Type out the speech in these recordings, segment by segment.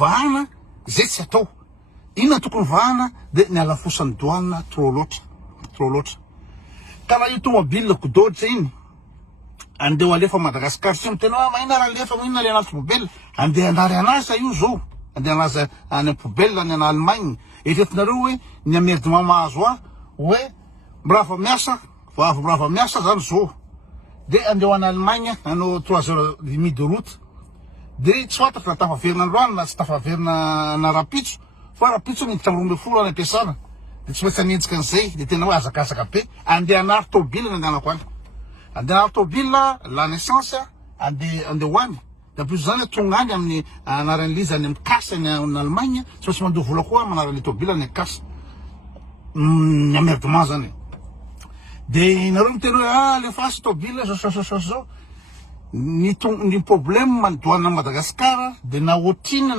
vahana zay tsy atao. Inona tokony vahana de ny alafosan'ny douane trop loatra. Ka raha io tomobile kododra iny andeha alefa Madagasikara tsy mitena mahina raha lefa mahina le anaty poubelle andeha andary anazy io zao andeha anazy any poubelle any Allemagne eretinareo hoe ny amerdement mahazo hoe brava miasa zany zao de andeha any Allemagne anao 3 heures et demie de route de tsy fantatra na tafaverina androany na tsy tafaverina na rapitso fa rapitso miditra 12 any ampiasana de tsy maintsy anenjika an'izay de tena hoe azakazaka be andeha anary tôbila ny andehanako any andeha anary tôbila la naissance andeha hoany da plus zany tonga any amin'ny anaran'liza any amin'ny kasa ny Allemagne tsy maintsy mandoha vola koa manarale tôbila ny kasa ny amerdement zany de nareo miteny hoe le fasy tôbila zao ny problème mandoana Madagasikara de na otrine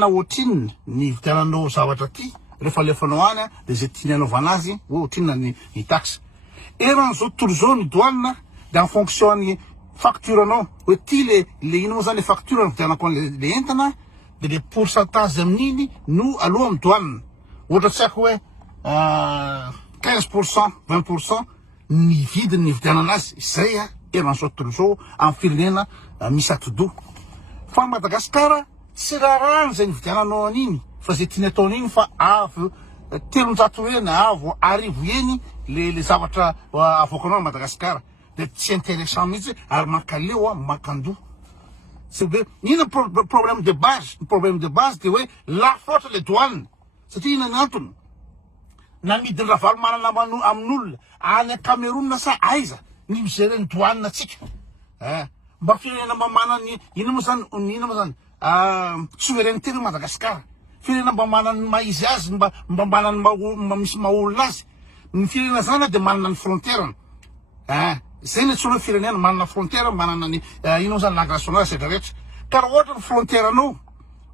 ny vitiananao zavatra ty rehefa lefanao any de zay tiany anaovana azy hoe otrine ny taxe eran'izao tontolo zao ny douane de en fonction ny facture anao hoe ty le ino moa zany le facture vitianako le entana de le pourcentage amin'iny no aloha amin'ny douane ohatra tsy haiko hoe 15% 20% ny vidiny ny vidianana azy zay eran'izao tontolo zao amin'ny firenena misy atodo fa Madagasikara tsy raharahany zay ny vidiananao an'iny fa zay tiany ataon'iny fa avy 300 eny avo arivo eny le zavatra avoakanao Madagasikara de tsy intéressant mihitsy ary mankaleo mankandoa c'est de ina problème de base de hoe lafo loatra le douane satria ina ny antony namidiny raha valo manana amin'olona any Cameroun sa aiza ny migerer ny douane atsika mba firenena mamana ina moa zany souveraineté ny Madagasikara firenena mba manany maizy azy mba manany misy maolona azy ny firenena zany de manana ny frontière zay ny tsona firenena manana frontière manana ny ino zany langue nationale zay rehetra ka raha ohatra ny frontière anao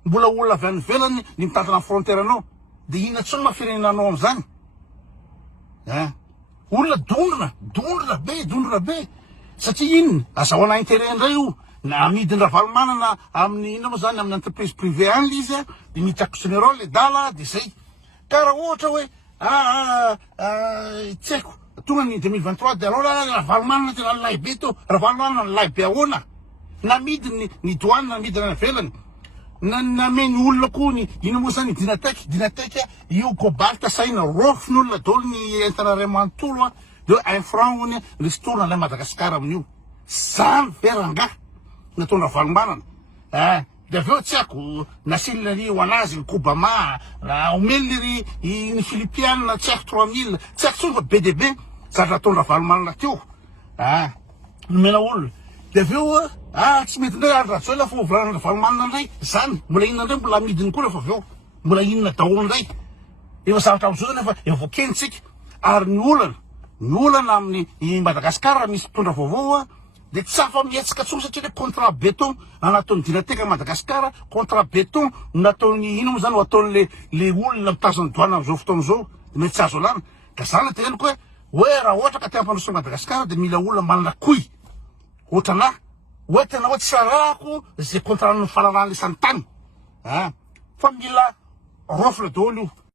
mbola olona avy any ivelany ny mitantana frontière anao de ina tsona ma firenena anao am'zany olona dondrona be satria inona azahoana intérêt indray io na amidiny raha valo manana amin'ny ina moa zany amin'ny entreprise privée any izy de mitrako général le dala de zay ka raha ohatra hoe tsy haiko tonga ny 2023 de alors raha valo manana tena lay be to raha valo manana lay be ahoana namidiny ny douane namidiny any ivelany nameny olona koa ny ino moa zany dinatek io cobalt saina rofin'olona daholo ny entana ray manontolo de un franc ony ristourna lay Madagasikara amin'io zany veranga natondra valomanana de aveo tsy haiko nasilina ry ho anazy ny Kobama omely ny Filipiana tsy haiko 3000 tsy haiko tsony fa be de be zatra natondra valomanana teo nomena olona de aveo tsy mety indray ary raha zao lafa ovrana valomanana indray zany mbola inona indray mbola amidiny koa rehefa aveo mbola inona daholo indray efa zavatra am'izao zany efa evokentsika ary ny olana amin'ny Madagasikara misy mpitondra vaovao de tsy afa-mietsika tsony satria le contrat béton anataon'ny dinateka Madagasikara contrat béton nataony ino moa zany ho ataon'le olona mitazona douane am'izao fotoana zao de mety tsy azo alana ka zany teneniko hoe raha ohatra ka te-hampandroso Madagasikara de mila olona manana koy ohatrana hoe tena hoe tsy rarahako zay contrat ny fahalalana isany tany fa mila rofle daholo io